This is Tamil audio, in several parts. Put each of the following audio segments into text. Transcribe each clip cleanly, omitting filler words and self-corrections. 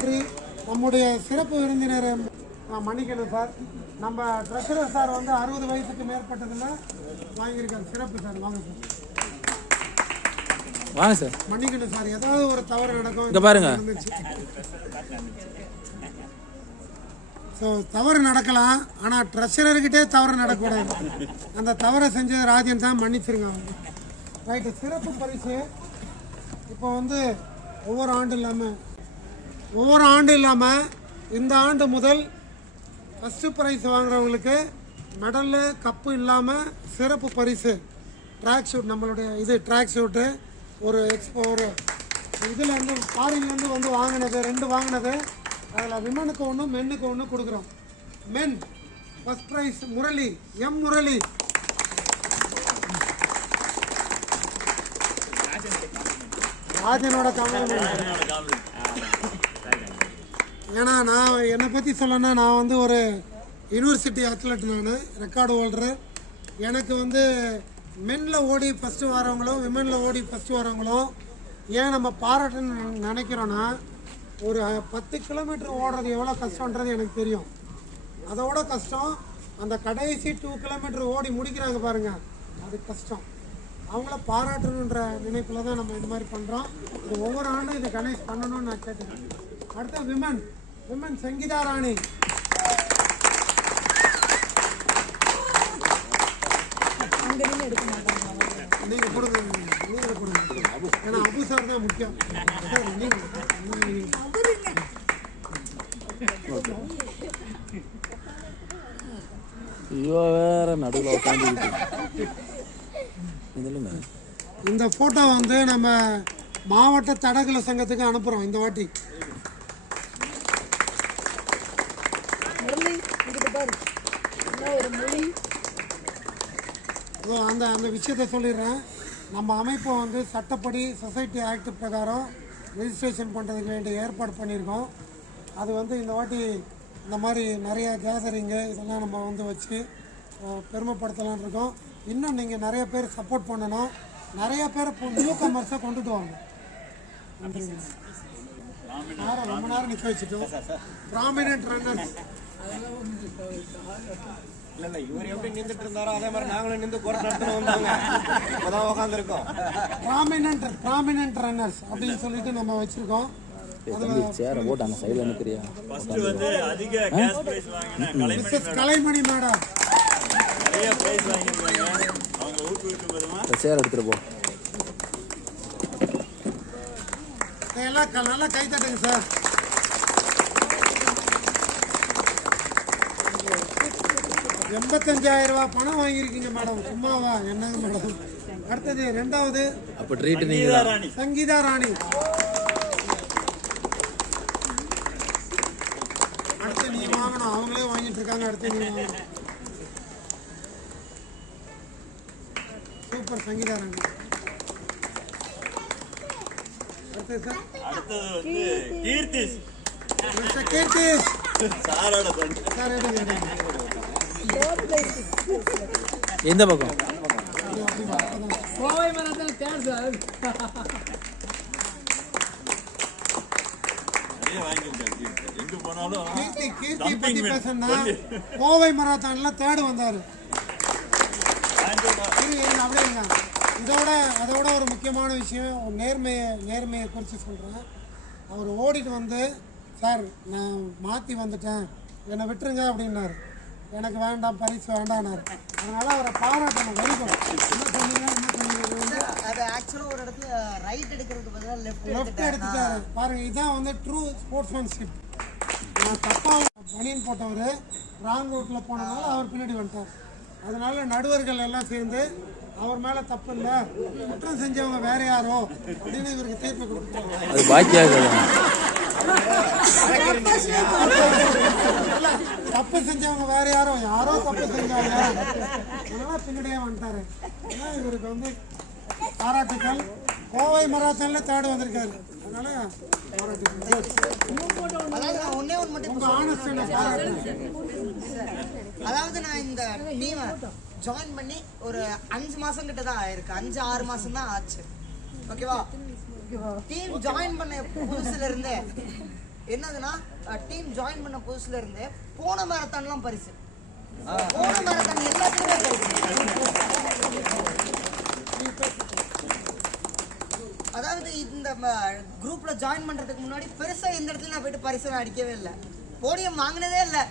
நன்றி. நம்முடைய சிறப்பு விருந்தினர் மன்னிக்கணும் சார், நம்ம ட்ரெஷரர் சார் வந்து 60 வயசுக்கு மேற்பட்டதில் வாங்கியிருக்காரு. சிறப்பு சார், வாங்க சார். வாங்க சார். மன்னிக்கணும் சார், ஏதாவது ஒரு தவறு நடக்கும். இங்க பாருங்க. ஸோ தவறு நடக்கலாம், ஆனால் ட்ரெஷரர்கிட்டே தவறு நடக்கக்கூடாது. அந்த தவறை செஞ்சது ராஜன் தான், மன்னிச்சிருங்க அவங்க. ரைட்டு. சிறப்பு பரிசு இப்போ வந்து ஒவ்வொரு ஆண்டு இல்லாமல் இந்த ஆண்டு முதல் ஃபஸ்ட்டு ப்ரைஸ் வாங்குறவங்களுக்கு மெடலு கப்பு இல்லாமல் சிறப்பு பரிசு ட்ராக் ஷூட், நம்மளுடைய இது ட்ராக் ஷூட்டு ஒரு இதுலேருந்து ஃபாரின்லேருந்து வந்து வாங்கினது 2 வாங்கினது. அதில் விமனுக்கு 1 மென்னுக்கு 1 கொடுக்குறோம். Men first prize Murali, M Murali. ராஜனோட காமெடி. ஏன்னா நான் என்னை பற்றி சொல்லணும்னா, நான் வந்து ஒரு யூனிவர்சிட்டி அத்லட், நான் ரெக்கார்டு ஹோல்டரு. எனக்கு வந்து மென்னில் ஓடி ஃபஸ்ட்டு வரவங்களும் விமனில் ஓடி ஃபஸ்ட்டு வரவங்களும் ஏன் நம்ம பாராட்டுன்னு நினைக்கிறோன்னா, ஒரு 10 கிலோமீட்டர் ஓடுறது எவ்வளோ கஷ்டன்றது எனக்கு தெரியும். அதோட கஷ்டம் அந்த கடைசி 2 கிலோமீட்டர் ஓடி முடிக்கிறாங்க பாருங்கள், அது கஷ்டம். அவங்கள பாராட்டணுன்ற நினைப்பில் தான் நம்ம இது மாதிரி பண்ணுறோம். இது ஒவ்வொரு ஆண்டும் இது கணேஷ் பண்ணணும்னு நான் கேட்டுக்கிறேன். அடுத்த விமன் சங்கீதா ராணி. நீங்கள் கொடுங்க, ஏன்னா அபு சார் தான் முக்கியம். வேற நடுவில் உட்காந்து இந்த ஃபோட்டோ வந்து நம்ம மாவட்ட தடகள சங்கத்துக்கு அனுப்புகிறோம் இந்த வாட்டி. அந்த அந்த விஷயத்த சொல்லிடுறேன். நம்ம அமைப்பை வந்து சட்டப்படி சொசைட்டி ஆக்ட் பிரகாரம் ரெஜிஸ்ட்ரேஷன் பண்ணுறதுக்கு வேண்டிய ஏற்பாடு பண்ணியிருக்கோம். அது வந்து இந்த வாட்டி இந்த மாதிரி நிறைய கேதரிங்கு இதெல்லாம் நம்ம வந்து வச்சு பெருமைப்படுத்தலான் இருக்கோம். இன்னும் நீங்கள் நிறைய பேர் சப்போர்ட் பண்ணணும். நிறைய பேர் நியூ கமர்ஸை கொண்டுட்டு வாங்க. ரொம்ப நேரம் நிற்க வச்சுட்டோம். ப்ராமினன்ட் ரன்னர்ஸ் இவர் எப்படி நின்றுட்டு இருந்தாரோ அதே மாதிரி நாங்களும் நின்று கோர்ட் நடத்தின வந்தாங்க. இப்போதான் உட்காந்துருக்கோம். ப்ராமினன்ட் ரன்னர்ஸ் அப்படின்னு சொல்லிட்டு நம்ம வச்சிருக்கோம். கலைமணி மேடம் எடுத்துட்டு போ. எல்லாம் நல்லா கை தட்டுங்க சார். $85,000 பணம் வாங்கியிருக்கீங்க மேடம், சும்மாவா? என்னங்க மேடம். அடுத்தது 2வது சங்கீதா ராணி. அடுத்து நீ வாங்கணும், அவங்களே வாங்கிட்டு இருக்காங்க. அடுத்து நீ வாங்கணும். சூப்பர் சங்கீதா ராணி. அடுத்தது சார், கீர்த்திஸ் சார். எந்த பக்கம்? கோவை மரத்தில் தேர் சார். கீர்த்தி பத்தி பேசணும்னா, கோவை மராத்தான்ல 3rd வந்தாரு. அப்படியேங்க. அதோட ஒரு முக்கியமான விஷயம், நேர்மையை குறித்து சொல்கிறேன். அவர் ஓடிட்டு வந்து, சார் நான் மாற்றி வந்துட்டேன், என்னை விட்டுருங்க அப்படின்னாரு. எனக்கு வேண்டாம், பரிசு வேண்டாம்னாரு. அதனால அவரை பாராட்டணும். வெரிகுட். என்ன சொன்னீங்க? அது ஆக்சுவலாக ஒரு இடத்துல ரைட் எடுக்கிறதுக்கு பதிலாக லெஃப்ட் எடுத்துட்டாரு பாருங்க. இதுதான் வந்து ட்ரூ ஸ்போர்ட்ஸ்மேன்ஷிப். நான் தப்பாக பனியன் போட்டவர் ராங் ரூட்டில் போனதுனால அவர் பின்னாடி வந்துட்டார். அதனால நடுவர்கள் எல்லாம் சேர்ந்து அவர் மேலே தப்பு இல்லை, குற்றம் செஞ்சவங்க வேற யாரோ அப்படின்னு இவருக்கு தீர்ப்பு கொடுத்துட்டாங்க. தப்பு செஞ்சவங்க வேற யாரோ தப்பு செஞ்சாங்க, அதனால பின்னாடியே வந்துட்டாரு. இவருக்கு வந்து பாராட்டுக்கள். கோவை மராத்தான்ல 3rd வந்திருக்காரு. அதனால அதாவது நான் இந்த டீமை ஜாயின் பண்ணி ஒரு 5 மாசம் கிட்ட தான் ஆயிருக்கு. 5-6 மாசம் தான் ஆச்சு. ஓகேவா? டீம் ஜாயின் பண்ண புதுசுல இருந்தே என்னதுன்னா டீம் ஜாயின் பண்ண புதுசுல இருந்து போன மேரத்தான்லாம் பரிசு, போன மேரத்தான் எல்லாத்துக்குமே பரிசு. அதாவது இந்த குரூப்ல ஜாயின் பண்றதுக்கு முன்னாடி பெருசா எந்த இடத்துல நான் போயிட்டு பரிசு அடிக்கவே இல்லை, போடியம் வாங்கினதே இல்லை.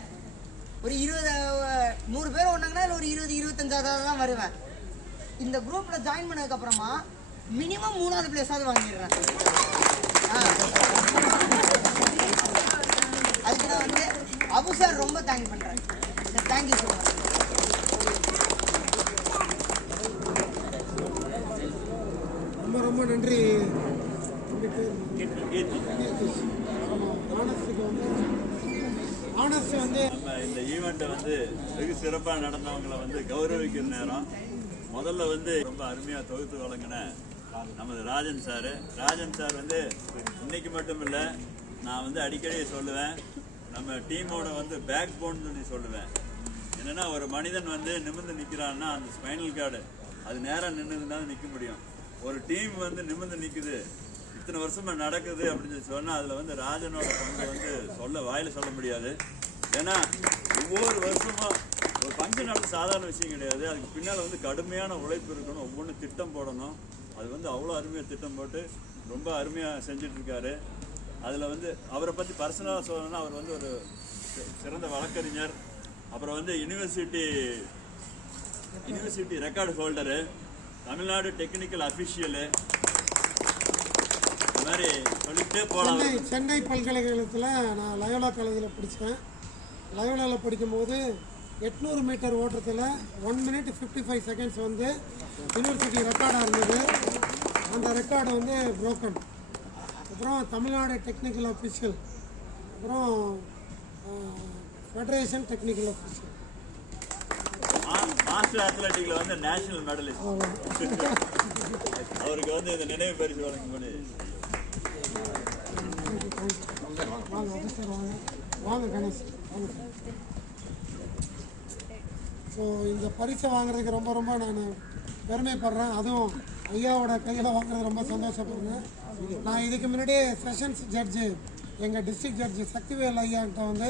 ஒரு 100 பேர் ஒன்னாங்கன்னா இல்லை ஒரு 20-25 தான் வருவேன். இந்த குரூப்ல ஜாயின் பண்ணதுக்கு அப்புறமா மினிமம் 3வது பிளேஸாவது வாங்கிடுறேன். அதுக்கு நான் வந்து அபு சார் ரொம்ப தேங்க் பண்றேன். Thank you so much. ரொம்ப ரொம்ப நன்றி. நம்ம இந்த ஈவெண்ட்டை வந்து வெகு சிறப்பாக நடந்தவங்களை வந்து கௌரவிக்கிற நேரம். முதல்ல வந்து ரொம்ப அருமையாக தொகுத்து வழங்கின நமது ராஜன் சார் வந்து இன்னைக்கு மட்டும் இல்லை, நான் வந்து அடிக்கடி சொல்லுவேன், நம்ம டீமோட வந்து பேக் போன் சொல்லி சொல்லுவேன். என்னன்னா ஒரு மனிதன் வந்து நிமிர்ந்து நிற்கிறான்னா அந்த ஸ்பைனல் கார்டு அது நேரம் நின்றுதுன்னா நிற்க முடியும். ஒரு டீம் வந்து நிமிர்ந்து நிற்குது, இத்தனை வருஷமா நடக்குது அப்படின்னு சொன்னா அதுல வந்து ராஜனோட பங்கு வந்து வாயில சொல்ல முடியாது. ஏன்னா ஒவ்வொரு வருஷமும் ஒரு பங்கு நடந்த சாதாரண விஷயம் கிடையாது. அதுக்கு பின்னால வந்து கடுமையான உழைப்பு இருக்கணும், ஒவ்வொன்றும் திட்டம் போடணும். அது வந்து அவ்வளோ அருமையாக திட்டம் போட்டு ரொம்ப அருமையாக செஞ்சுட்டு இருக்காரு. அதில் வந்து அவரை பற்றி பர்சனலாக சொல்லணும்னா அவர் வந்து ஒரு சிறந்த வழக்கறிஞர், அப்புறம் வந்து university record holder, Tamil Nadu technical official, இந்த மாதிரி சொல்லிகிட்டே போகலாம். சென்னை பல்கலைக்கழகத்தில் நான் லயோலா காலேஜில் படித்தேன். லயோலாவில் படிக்கும்போது 800 மீட்டர் ஓட்டத்தில் 1 minute 55 seconds வந்து யூனிவர்சிட்டி ரெக்கார்டாக இருந்தது. அந்த ரெக்கார்டு வந்து புரோக்கன். அப்புறம் தமிழ்நாடு டெக்னிக்கல் அஃபிஷியல், அப்புறம் ஃபெடரேஷன் டெக்னிக்கல் அஃபிஷியல், மாஸ்டர் அத்லெட்டிக்ல வந்து நேஷனல் மெடலிஸ்ட். அவருக்கு வந்து இந்த நினைவு பரிசு வழங்கும்படி வாங்க கணேஷ் வாங்க சார். ஸோ இந்த பரிசை வாங்குறதுக்கு ரொம்ப ரொம்ப நான் பெருமைப்படுறேன். அதுவும் ஐயாவோட கையில் வாங்குறது ரொம்ப சந்தோஷப்படுறேன். நான் இதுக்கு முன்னாடியே செஷன்ஸ் ஜட்ஜு எங்கள் டிஸ்ட்ரிக்ட் ஜட்ஜு சக்திவேல் ஐயாக்கிட்ட வந்து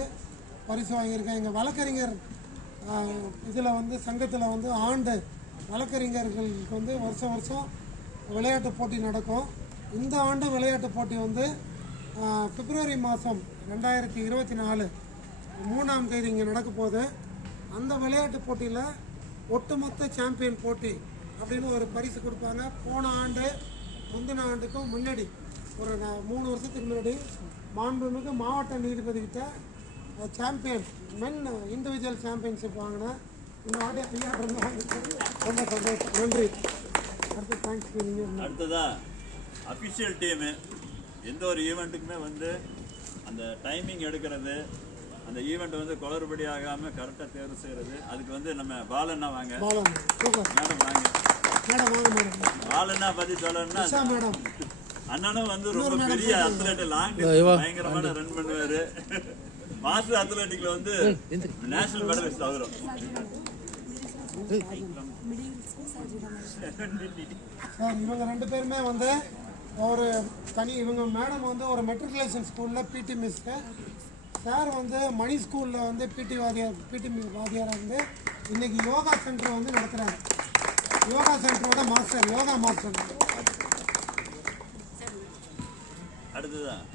பரிசு வாங்கியிருக்கேன். எங்கள் வழக்கறிஞர் இதில் வந்து சங்கத்தில் வந்து ஆண்டு வழக்கறிஞர்களுக்கு வந்து வருஷம் வருஷம் விளையாட்டு போட்டி நடக்கும். இந்த ஆண்டு விளையாட்டு போட்டி வந்து பிப்ரவரி மாதம் 2024 3ஆம் தேதி இங்கே நடக்க போகுது. அந்த விளையாட்டு போட்டியில் ஒட்டுமொத்த சாம்பியன் போட்டி அப்படின்னு ஒரு பரிசு கொடுப்பாங்க. போன ஆண்டு முந்தின ஆண்டுக்கும் முன்னாடி ஒரு 3 வருஷத்துக்கு முன்னாடி மாண்புமிகு மாவட்ட நீதிபதிக்கிட்ட சாம்பியன் மென் இண்டிவிஜுவல் சாம்பியன்ஷிப் வாங்கினேன். இந்த வாட்டி ஐயா ரொம்ப சந்தோஷம், நன்றி. அடுத்து தேங்க்ஸ். அடுத்ததா அஃபிஷியல் டீமு எந்த ஒரு ஈவெண்ட்டுக்குமே வந்து அந்த டைமிங் எடுக்கிறது, அந்த ஈவெண்ட் வந்து குளறுபடி ஆகாமல் கரெக்டாக தேர்வு செய்கிறது, அதுக்கு வந்து நம்ம பாலண்ணா வாங்க. மேடம் வாங்க. பாலண்ணா பற்றி சொல்லணும்னா அண்ணனும் வந்து ரொம்ப பெரிய அத்லெட், லாங் பயங்கரமான ரன் பண்ணுவார். மாஸ்டர் அத்லெட்டிக்ல வந்து நேஷனல் மெடலிஸ்ட் அவரும். இவங்க 2 பேருமே வந்து ஒரு தனி, இவங்க மேடம் வந்து ஒரு மெட்ரிகுலேஷன் ஸ்கூலில் பிடி மிஸ்ஸு, சார் வந்து மணி ஸ்கூலில் வந்து பிடி வாத்தியாராக இருந்து இன்றைக்கி யோகா சென்டர் வந்து நடத்துகிறாங்க. யோகா சென்டரோட மாஸ்டர், யோகா மாஸ்டர். அடுத்ததான்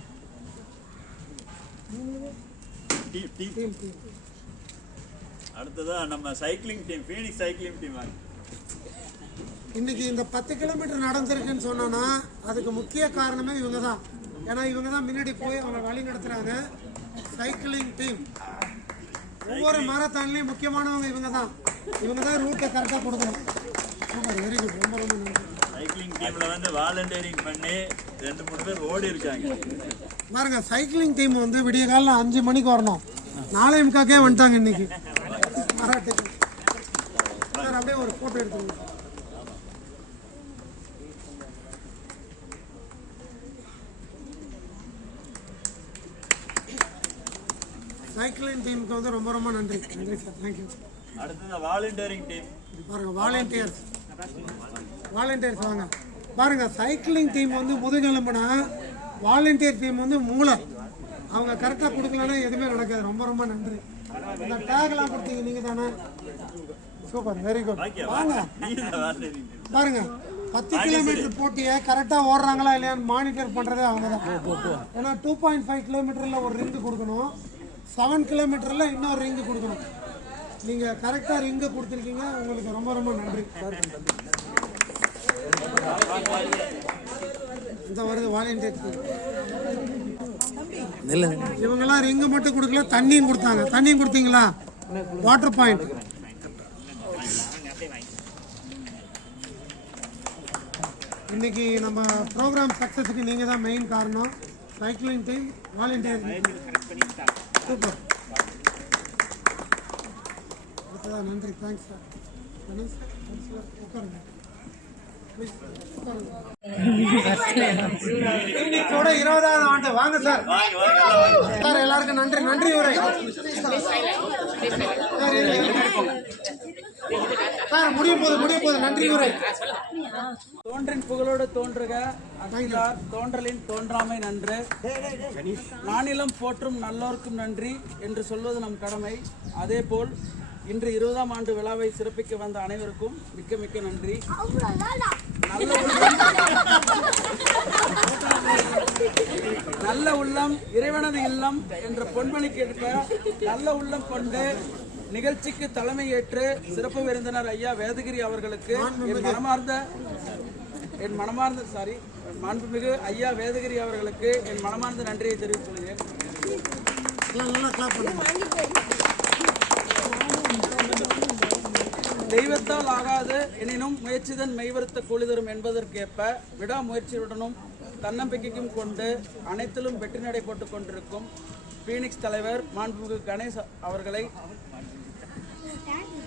அடுத்ததான் நம்ம cycling team, Phoenix cycling team வாங்க. இன்னைக்கு இந்த 10 கிலோமீட்டர் நடந்திருக்குன்னு சொன்னோன்னா அதுக்கு முக்கிய காரணமே இவங்க தான். ஏன்னா இவங்க தான் முன்னாடி போய் அவங்க வழி நடத்துகிறாங்க. சைக்கிளிங் டீம் ஒவ்வொரு மாரத்தான்லேயும் முக்கியமானவங்க இவங்க தான். இவங்க தான் ரூட்டை கரெக்டாக கொடுக்கணும். சூப்பர், வெரி குட், ரொம்ப ரொம்ப நன்றி. சைக்கிளிங் டீமில் வந்து வாலண்டியரிங் பண்ணி 2-3 பேர் ஓடி இருக்காங்க. பாருங்க, சைக்கிளிங் டீம் வந்து விடிய காலையில் 5 மணிக்கு வரணும், 4:45 வந்துட்டாங்க இன்னைக்கு. பாராட்டுக்கு சார். அப்படியே ஒரு ஃபோட்டோ எடுத்துக்கோங்க. சைக்கிளிங் டீமுக்கு வந்து ரொம்ப ரொம்ப நன்றி. நன்றி சார், தேங்க்யூ. அடுத்தது வாலண்டியரிங் டீம் பாருங்க, வாலண்டியர்ஸ் வாங்க. பாருங்க, சைக்கிளிங் டீம் வந்து முதுகெலும்புனா வாலண்டியர் டீம் வந்து மூளை. அவங்க கரெக்டாக கொடுக்கலன்னா எதுவுமே நடக்காது. ரொம்ப ரொம்ப நன்றி. இந்த டேக்லாம் கொடுத்தீங்க நீங்கள் தானே? Super, very good. வாங்க பாருங்க, 10 கிலோமீட்டர் போட்டியை கரெக்டாக ஓடுறாங்களா இல்லையான்னு மானிட்டர் பண்ணுறதே அவங்க தான். ஏன்னா 2.5 கிலோமீட்டரில் ஒரு ரிங்கு கொடுக்கணும், 7 கிலோமீட்டரில் இன்னொரு ரிங்கு கொடுக்கணும். நீங்கள் கரெக்டாக ரிங்கு கொடுத்துருக்கீங்க, உங்களுக்கு ரொம்ப ரொம்ப நன்றி. இந்த வருது வாலண்டியர். இவங்கெல்லாம் ரிங்கு மட்டும் கொடுக்கல, தண்ணியும் கொடுத்தாங்க. தண்ணியும் கொடுத்தீங்களா? Water point. இன்னைக்கு நம்ம ப்ரோக்ராம் சக்ஸஸுக்கு நீங்கள் தான் மெயின் காரணம். Cycling team, volunteer. சூப்பர், நன்றி. Thanks sir. கணேஷ் சார் உட்காருங்க. இன்னைக்கோட 20வது ஆண்டு. வாங்க சார். சார் எல்லாருக்கும் நன்றி. நன்றி உரை சார். முடிய போகுது. நன்றி உரை. தோன்றின் புகழோடு தோன்றுக அகிலார் தோன்றலின் தோன்றாமை நன்று. நானிலம் போற்றும் நல்லோர்க்கும் நன்றி என்று சொல்வது நம் கடமை. அதேபோல் இன்று 20ஆம் ஆண்டு விழாவை சிறப்பிக்க வந்த அனைவருக்கும் மிக்க மிக்க நன்றி. நல்ல உள்ளம் இறைவனது இல்லம் என்ற பொன்மொழிக்கு ஏற்ப நல்ல உள்ளம் கொண்டு நிகழ்ச்சிக்கு தலைமை ஏற்று சிறப்பு விருந்தினர் ஐயா வேதகிரி அவர்களுக்கு மாண்புமிகு ஐயா வேதகிரி அவர்களுக்கு என் மனமார்ந்த நன்றியை தெரிவித்துக் கொள்கிறேன். தெய்வத்தால் ஆகாது எனினும் முயற்சிதன் மெய்வருத்த கூலி தரும் என்பதற்கேற்ப விடாமுயற்சியுடனும் தன்னம்பிக்கைக்கும் கொண்டு அனைத்திலும் வெற்றி நடை போட்டுக் கொண்டிருக்கும் பீனிக்ஸ் தலைவர் மாண்புமிகு கணேஷ் அவர்களை,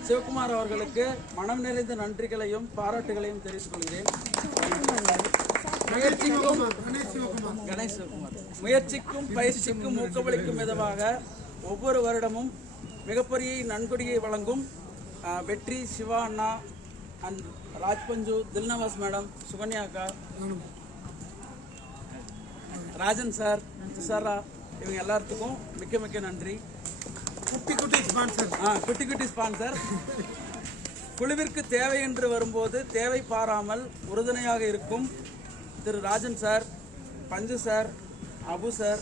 சிவகுமார் அவர்களுக்கு மனம் நிறைந்த நன்றிகளையும் பாராட்டுகளையும் தெரிவித்துக் கொள்கிறேன். முயற்சிக்கும் பயிற்சிக்கும் ஊக்கமளிக்கும் விதமாக ஒவ்வொரு வருடமும் மிகப்பெரிய நன்கொடையை வழங்கும் வெற்றி, சிவா அண்ணா அண்ட் ராஜ்பஞ்சு, தில்னவாஸ் மேடம், சுகன்யா அக்கா, ராஜன் சார், துஷாரா, இவங்க எல்லாத்துக்கும் மிக்க மிக்க நன்றி. குட்டி ஸ்பான்சர். குழுவிற்கு தேவை என்று வரும்போது தேவை பாராமல் உறுதுணையாக இருக்கும் திரு ராஜன் சார், பஞ்சு சார், அபு சார்,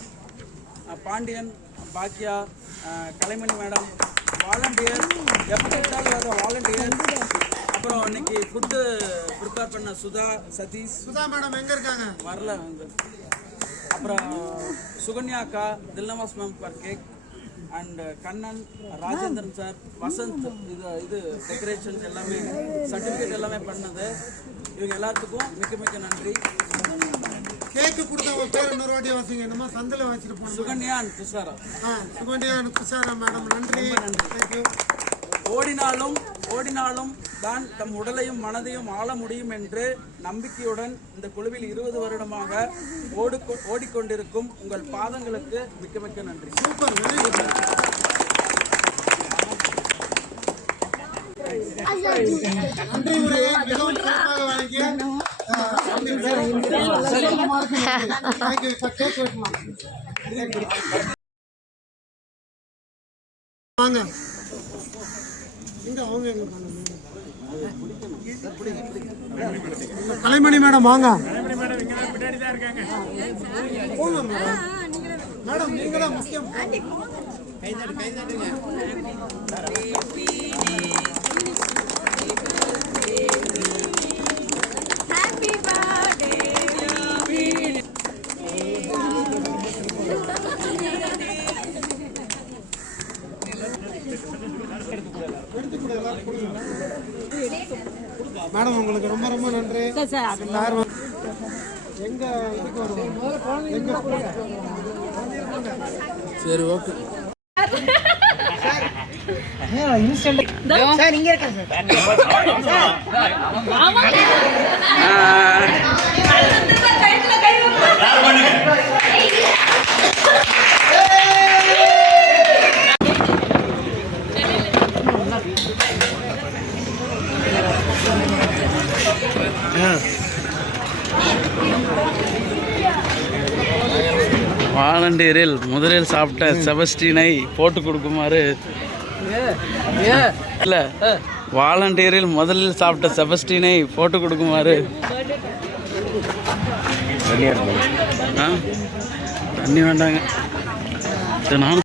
பாண்டியன், பாக்கியா, கலைமணி மேடம், வாலண்டியர், எப்போ கேட்டாலும் வர வாலண்டியர். அப்புறம் இன்னைக்கு ஃபுட்டு ப்ரிப்பேர் பண்ண சுதா, சதீஷ். சுதா மேடம் எங்க இருக்காங்க? வரல வந்து. அப்புறம் சுகன்யா அக்கா, Dilnawaz ma'am for cake and Kannan, Rajendran sir, Vasanth, இது டெக்கரேஷன்ஸ் எல்லாமே, சர்டிஃபிகேட் எல்லாமே பண்ணது. இவங்க எல்லாத்துக்கும் மிக்க மிக்க நன்றி. கேக்கு கொடுத்தவங்க பேர் இன்னொரு வாட்டி வாசிங்க. என்னமா சந்தில வச்சுட்டு போனோம். Sukanya and Dushara. Sukanya and Dushara madam நன்றி. தேங்க்யூ. ஓடினாலும் தான் தம் உடலையும் மனதையும் ஆள முடியும் என்று நம்பிக்கையுடன் இந்த குழுவில் 20 வருடமாக ஓடிக்கொண்டிருக்கும் உங்கள் பாதங்களுக்கு மிக்க மிக்க நன்றி. Super, very good. நன்றி உரையை மிகவும் சிறப்பாக வழங்கிய வாங்க. கலைமணி மேடம் வாங்க. போங்க மேடம். மேடம் நீங்க தான் முக்கியம். மேடம் உங்களுக்கு ரொம்ப ரொம்ப நன்றி. எங்க இதுக்கு வருவோம். சரி, ஓகே. சார் இங்க இருக்கேன் வாழ வாலண்டியரில் முதலில் சாப்பிட்ட செபஸ்டினை போட்டு கொடுக்குமாறு இல்லை வாலண்டியரில் முதலில் சாப்பிட்ட செபஸ்டினை போட்டு கொடுக்குமாறு தண்ணி வேண்டாங்க சரி நானும்